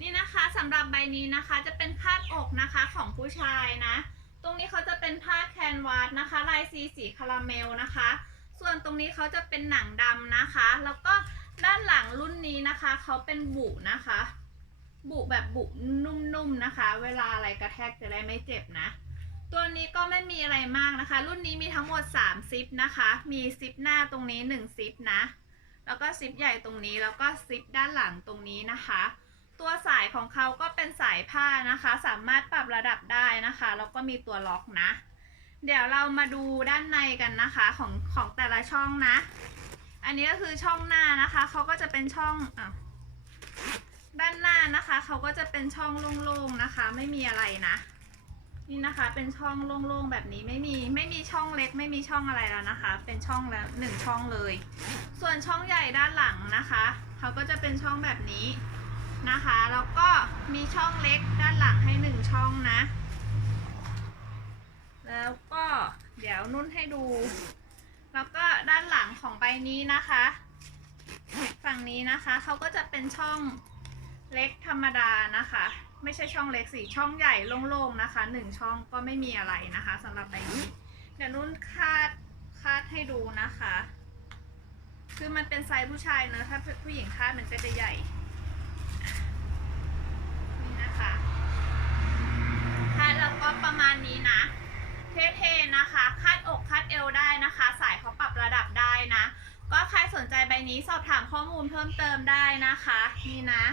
นี่นะคะสำหรับใบนี้นะคะจะเป็นคาดอกนะคะของผู้ชายนะ ตรงนี้เขาจะเป็นผ้าแคนวาสนะคะ ลายสีสีคาราเมลนะคะ ส่วนตรงนี้เขาจะเป็นหนังดำนะคะ แล้วก็ด้านหลังรุ่นนี้นะคะเขาเป็นบุนะคะ บุแบบบุนุ่มๆนะคะ เวลาอะไรกระแทกจะได้ไม่เจ็บนะ ตัวนี้ก็ไม่มีอะไรมากนะคะ รุ่นนี้มีทั้งหมด3ซิปนะคะ มีซิปหน้าตรงนี้1ซิปนะ แล้วก็ซิปใหญ่ตรงนี้แล้วก็ซิปด้านหลังตรงนี้นะคะ ตัวสายของเขาก็เป็นสายผ้านะคะ สามารถปรับระดับได้นะคะ แล้วก็มีตัวล็อกนะ เดี๋ยวเรามาดูด้านในกันนะคะของของแต่ละช่องนะ อันนี้ก็คือช่องหน้านะคะเขาก็จะเป็นช่องอะด้านหน้านะคะเขาก็จะเป็นช่องโล่งๆนะคะ ไม่มีอะไรนะ นี่นะคะเป็นช่องโล่งๆแบบนี้ไม่มีไม่มีช่องเล็ก ไม่มีช่องอะไรแล้วนะคะ เป็นช่องแล้วหนึ่งช่องเลย ส่วนช่องใหญ่ด้านหลังนะคะเขาก็จะเป็นช่องแบบนี้ นะคะ แล้วก็มีช่องเล็กด้านหลังให้หนึ่งช่องนะ แล้วก็เดี๋ยวนุ่นให้ดู แล้วก็ด้านหลังของใบนี้นะคะ ฝั่งนี้นะคะเขาก็จะเป็นช่องเล็กธรรมดานะคะ ไม่ใช่ช่องเล็กสี่ช่องใหญ่โล่งๆนะคะหนึ่งช่องก็ไม่มีอะไรนะคะสำหรับใบนี้ เดี๋ยวนุ่นคาดคาดให้ดูนะคะ คือมันเป็นไซส์ผู้ชายเนอะถ้าผู้หญิงคาดมันก็จะใหญ่ นี่นะคะคาดแล้วก็ประมาณนี้นะ เท่ๆนะคะ คาดอกคาดเอวได้นะคะ สายเขาปรับระดับได้นะ ก็ใครสนใจใบ นี้สอบถามข้อมูลเพิ่มเติมได้นะคะ นี่นะ